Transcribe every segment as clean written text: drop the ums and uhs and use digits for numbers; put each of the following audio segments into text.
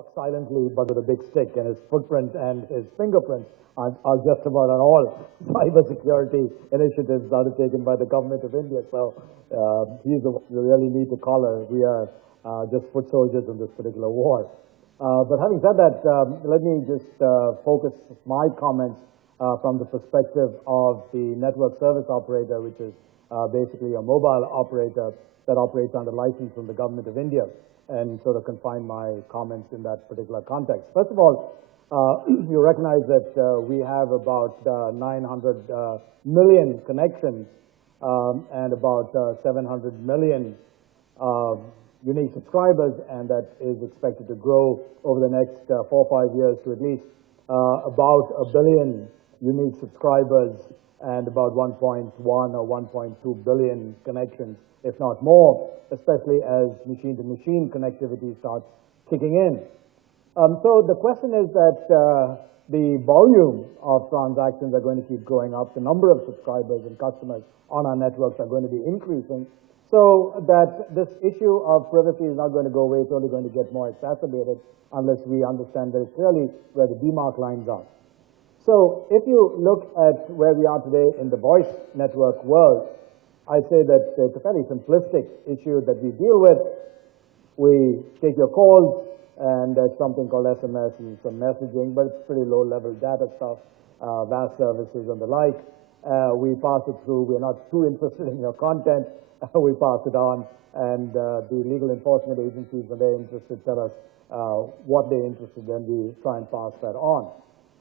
walks silently but with a big stick, and his footprint and his fingerprints are just about on all cybersecurity initiatives undertaken by the government of India. So he's the one we really need to collar. We are just foot soldiers in this particular war. But having said that, let me just focus my comments from the perspective of the network service operator, which is basically a mobile operator that operates under license from the government of India, and sort of confine my comments in that particular context. First of all, you recognize that we have about 900 million connections and about 700 million unique subscribers, and that is expected to grow over the next 4 or 5 years to at least about 1 billion unique subscribers and about 1.1 or 1.2 billion connections, if not more, especially as machine-to-machine connectivity starts kicking in. So the question is that the volume of transactions are going to keep going up. The number of subscribers and customers on our networks are going to be increasing, so that this issue of privacy is not going to go away. It's only going to get more exacerbated unless we understand very clearly where the demarc lines are. So if you look at where we are today in the voice network world, I'd say that it's a fairly simplistic issue that we deal with. We take your calls, and there's something called SMS and some messaging, but it's pretty low-level data stuff, VAS services and the like. We pass it through. We're not too interested in your content. We pass it on, and the legal enforcement agencies, when they're interested, tell us what they're interested in. We try and pass that on.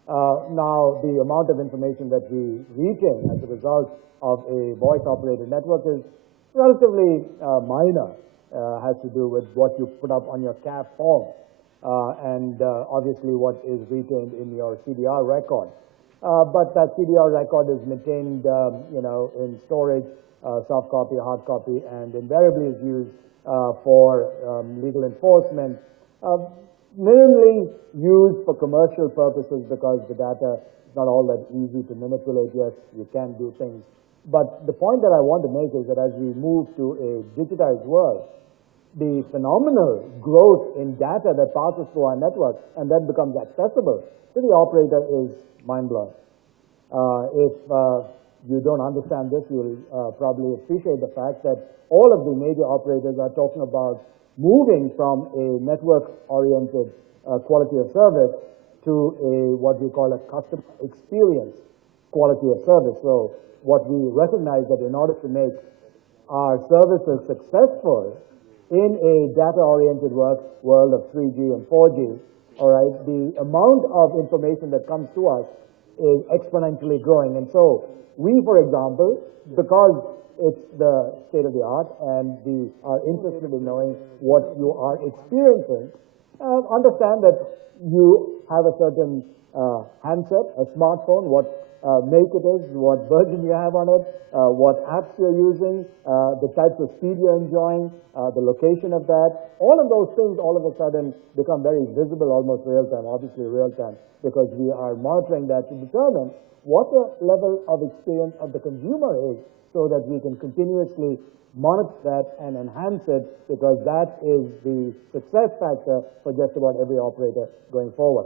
Now, the amount of information that we retain as a result of a voice-operated network is relatively minor. Has to do with what you put up on your CAF form and obviously what is retained in your CDR record. But that CDR record is maintained, in storage, soft copy, hard copy, and invariably is used for legal enforcement. Minimally used for commercial purposes because the data is not all that easy to manipulate. Yes, you can do things. But the point that I want to make is that as we move to a digitized world, the phenomenal growth in data that passes through our network and then becomes accessible to the operator is mind-blowing. If you don't understand this, you'll probably appreciate the fact that all of the major operators are talking about moving from a network-oriented quality of service to what we call a customer experience quality of service. So what we recognize that in order to make our services successful in a data-oriented world of 3G and 4G, all right, the amount of information that comes to us is exponentially growing. And so we, for example, because it's the state of the art and we are interested in knowing what you are experiencing, understand that you have a certain handset, a smartphone, what make it is, what version you have on it, what apps you're using, the types of speed you're enjoying, the location of that. All of those things all of a sudden become very visible, almost real-time, obviously real-time, because we are monitoring that to determine what the level of experience of the consumer is, so that we can continuously monitor that and enhance it, because that is the success factor for just about every operator going forward.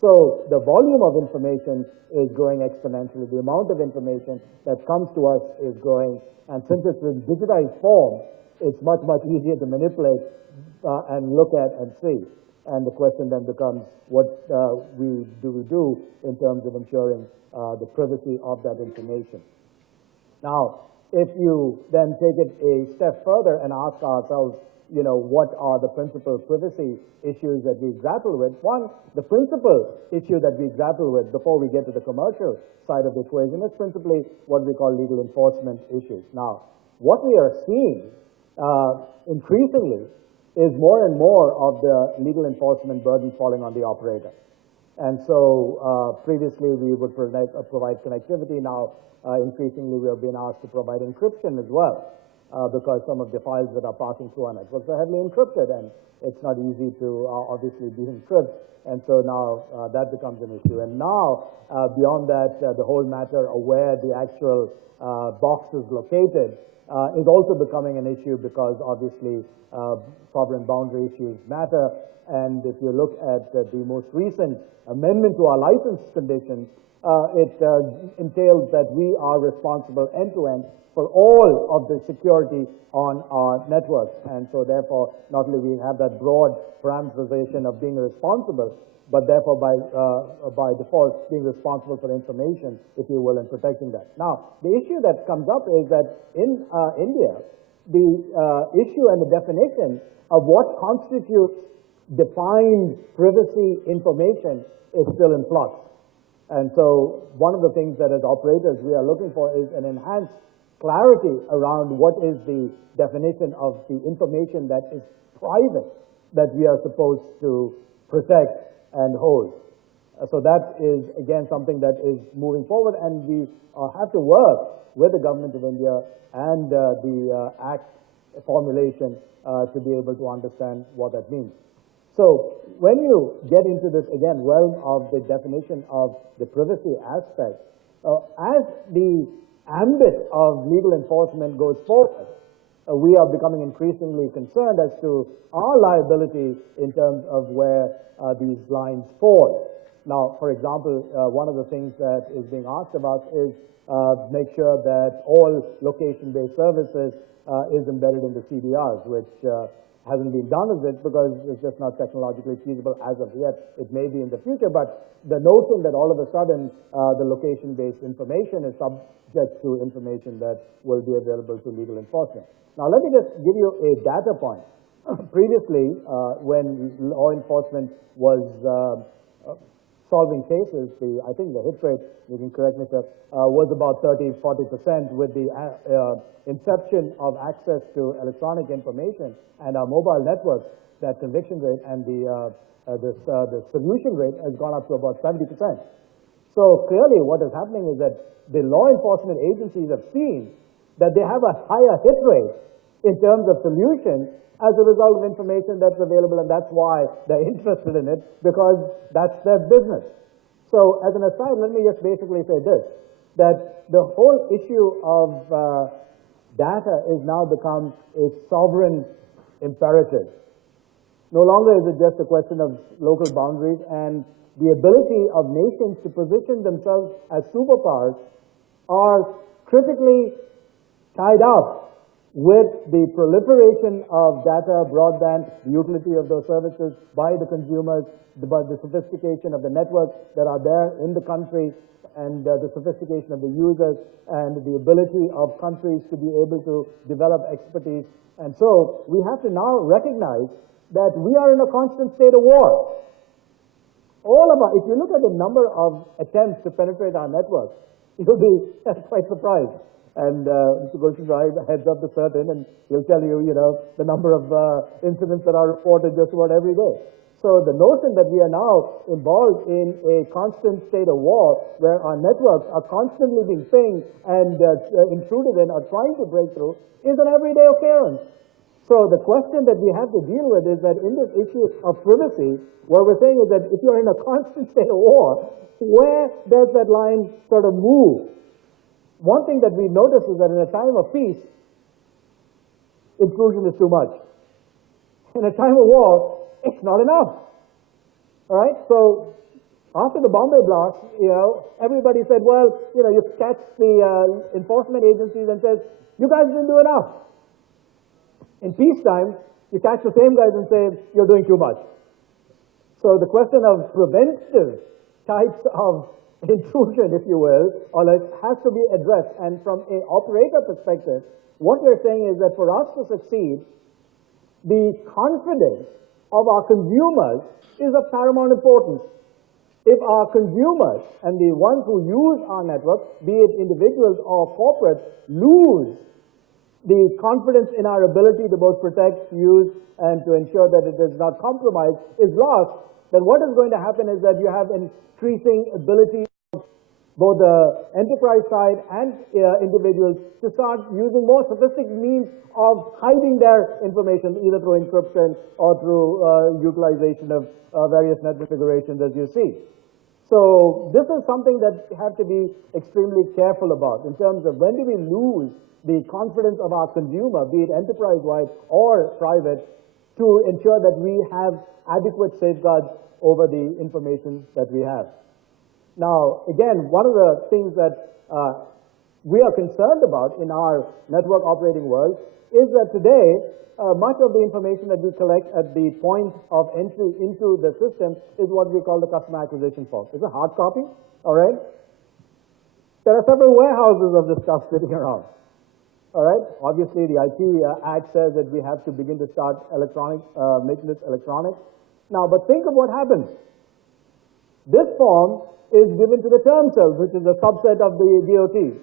So the volume of information is growing exponentially. The amount of information that comes to us is growing, and since it's in digitized form, it's much, much easier to manipulate and look at and see. And the question then becomes, what we do in terms of ensuring the privacy of that information. Now, if you then take it a step further and ask ourselves, what are the principal privacy issues that we grapple with? One, the principal issue that we grapple with before we get to the commercial side of the equation is principally what we call legal enforcement issues. Now, what we are seeing increasingly is more and more of the legal enforcement burden falling on the operator. And so previously we would provide connectivity. Now, increasingly we have been asked to provide encryption as well, because some of the files that are passing through our networks are heavily encrypted, and it's not easy to obviously de-encrypt. And so now that becomes an issue. And now, beyond that, the whole matter of where the actual box is located is also becoming an issue because obviously sovereign boundary issues matter. And if you look at the most recent amendment to our license conditions, it entails that we are responsible end-to-end for all of the security on our networks. And so therefore, not only we have that broad parameterization of being responsible, but therefore by default being responsible for information, if you will, and protecting that. Now, the issue that comes up is that in India, the issue and the definition of what constitutes defined privacy information is still in flux. And so one of the things that as operators we are looking for is an enhanced clarity around what is the definition of the information that is private that we are supposed to protect and hold. So that is, again, something that is moving forward, and we have to work with the government of India and the Act formulation to be able to understand what that means. So when you get into this, again, realm of the definition of the privacy aspect, as the ambit of legal enforcement goes forward, we are becoming increasingly concerned as to our liability in terms of where these lines fall. Now, for example, one of the things that is being asked about is make sure that all location-based services is embedded in the CDRs, which hasn't been done as it because it's just not technologically feasible as of yet. It may be in the future, but the notion that all of a sudden the location-based information is subject to information that will be available to legal enforcement. Now, let me just give you a data point. Previously, when law enforcement was solving cases, I think the hit rate, you can correct me, sir, was about 30–40%. With the inception of access to electronic information and our mobile networks, that conviction rate and the solution rate has gone up to about 70%. So clearly what is happening is that the law enforcement agencies have seen that they have a higher hit rate in terms of solutions as a result of information that's available, and that's why they're interested in it, because that's their business. So as an aside, let me just basically say this, that the whole issue of data is now become a sovereign imperative. No longer is it just a question of local boundaries, and the ability of nations to position themselves as superpowers are critically tied up with the proliferation of data, broadband, the utility of those services by the consumers, by the sophistication of the networks that are there in the country, and the sophistication of the users, and the ability of countries to be able to develop expertise. And so we have to now recognize that we are in a constant state of war. If you look at the number of attempts to penetrate our networks, you'll be quite surprised. And Mr. Gulshan heads up the certain, and he'll tell you, the number of incidents that are reported just about every day. So the notion that we are now involved in a constant state of war, where our networks are constantly being pinged and intruded in or trying to break through, is an everyday occurrence. So the question that we have to deal with is that in this issue of privacy, what we're saying is that if you're in a constant state of war, where does that line sort of move? One thing that we notice is that in a time of peace, intrusion is too much. In a time of war, it's not enough. All right? So after the Bombay blast, everybody said, well, you catch the enforcement agencies and says, you guys didn't do enough. In peacetime, you catch the same guys and say, you're doing too much. So the question of preventive types of intrusion, if you will, has to be addressed. And from an operator perspective, what we're saying is that for us to succeed, the confidence of our consumers is of paramount importance. If our consumers and the ones who use our network, be it individuals or corporates, lose the confidence in our ability to both protect, use, and to ensure that it is not compromised is lost, then what is going to happen is that you have increasing ability of both the enterprise side and individuals to start using more sophisticated means of hiding their information, either through encryption or through utilization of various network configurations, as you see. So this is something that we have to be extremely careful about in terms of when do we lose the confidence of our consumer, be it enterprise-wide or private, to ensure that we have adequate safeguards over the information that we have. Now, again, one of the things that we are concerned about in our network operating world is that today, much of the information that we collect at the point of entry into the system is what we call the customer acquisition form. It's a hard copy, all right? There are several warehouses of this stuff sitting around, all right? Obviously, the IT Act says that we have to begin to start making this electronic. Now, but think of what happens. This form is given to the term cells, which is a subset of the DOT.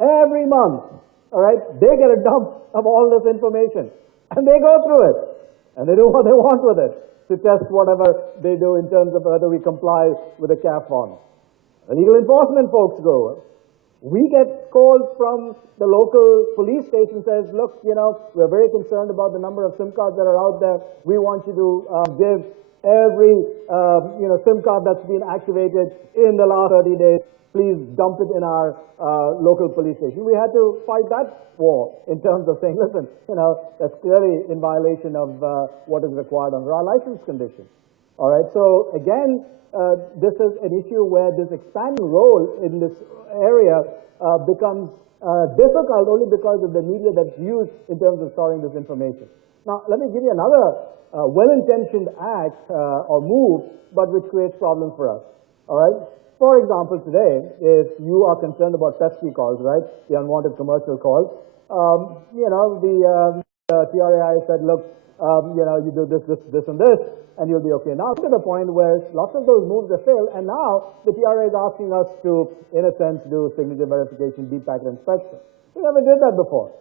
Every month, all right, they get a dump of all this information, and they go through it, and they do what they want with it to test whatever they do in terms of whether we comply with the CAF form. The legal enforcement folks go. We get calls from the local police station says, look, you know, we're very concerned about the number of SIM cards that are out there. We want you to give every, SIM card that's been activated in the last 30 days. Please dump it in our local police station. We had to fight that war in terms of saying, listen, you know, that's clearly in violation of what is required under our license condition. All right, so again, this is an issue where this expanding role in this area becomes difficult only because of the media that's used in terms of storing this information. Now, let me give you another well-intentioned act or move, but which creates problems for us. All right. For example, today, if you are concerned about pesky calls, right, the unwanted commercial calls, the TRAI said, look, you do this, and this, and you'll be okay. Now, to the point where lots of those moves have failed, and now the TRA is asking us to, in a sense, do signature verification, deep packet inspection. We never did that before.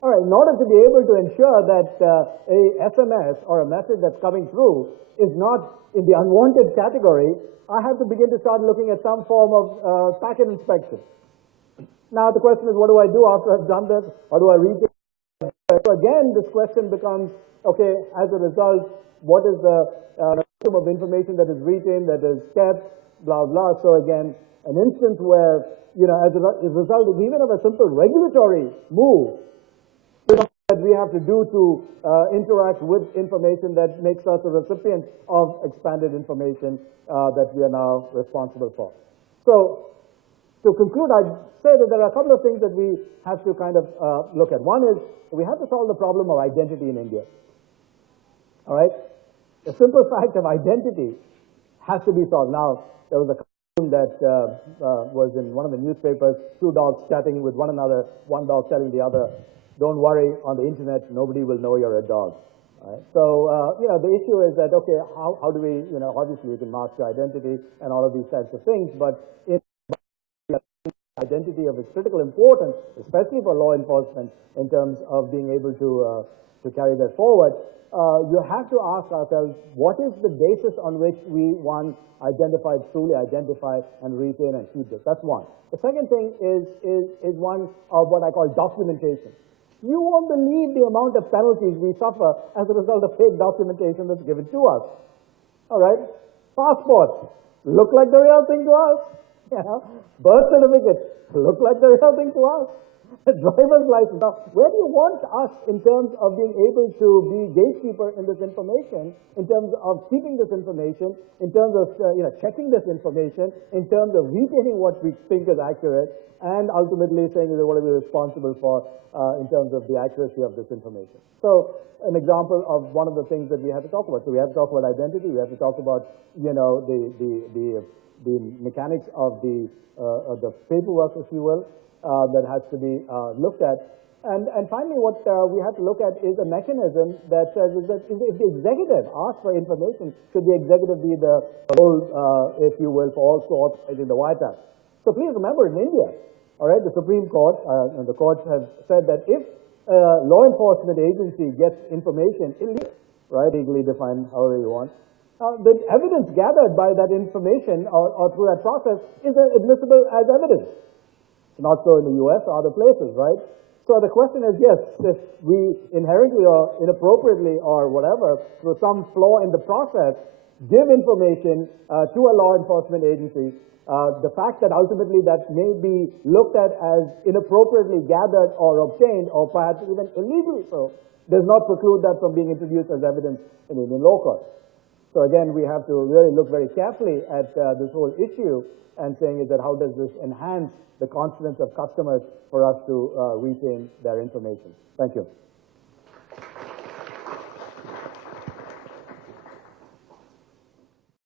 All right, in order to be able to ensure that a SMS or a message that's coming through is not in the unwanted category, I have to begin to start looking at some form of packet inspection. Now, the question is, what do I do after I've done this? How do I read it? So again, this question becomes, okay, as a result, what is the volume of information that is retained, that is kept, blah, blah. So again, an instance where, as a result of even of a simple regulatory move, that we have to do to interact with information that makes us a recipient of expanded information that we are now responsible for. So, to conclude, I'd say that there are a couple of things that we have to kind of look at. One is, we have to solve the problem of identity in India. All right? The simple fact of identity has to be solved. Now, there was a cartoon that was in one of the newspapers, two dogs chatting with one another, one dog telling the other, don't worry, on the internet, nobody will know you're a dog. Right? So, the issue is that, okay, how do we, obviously you can mask your identity and all of these types of things, but in identity of its critical importance, especially for law enforcement, in terms of being able to carry that forward, you have to ask ourselves, what is the basis on which we, one, truly identify and retain and keep this? That's one. The second thing is one of what I call documentation. You won't believe the amount of penalties we suffer as a result of fake documentation that's given to us. All right? Passports look like the real thing to us. Birth certificates look like the real thing to us. Driver's license. Now, where do you want us in terms of being able to be gatekeeper in this information, in terms of keeping this information, in terms of checking this information, in terms of retaining what we think is accurate, and ultimately saying that what are we responsible for in terms of the accuracy of this information. So, an example of one of the things that we have to talk about. So we have to talk about identity. We have to talk about the mechanics of the paperwork, if you will. That has to be looked at. And finally, what we have to look at is a mechanism that says that if the executive asks for information, should the executive be the role, if you will, for also authorizing the wiretap? So please remember, in India, all right, the Supreme Court and the courts have said that if a law enforcement agency gets information illegally, right, legally defined however you want, the evidence gathered by that information or through that process is admissible as evidence. Not so in the US or other places, right? So the question is, yes, if we inherently or inappropriately or whatever, through some flaw in the process, give information to a law enforcement agency, the fact that ultimately that may be looked at as inappropriately gathered or obtained or perhaps even illegally so, does not preclude that from being introduced as evidence in Indian law court. So again, we have to really look very carefully at this whole issue and saying is that how does this enhance the confidence of customers for us to retain their information. Thank you.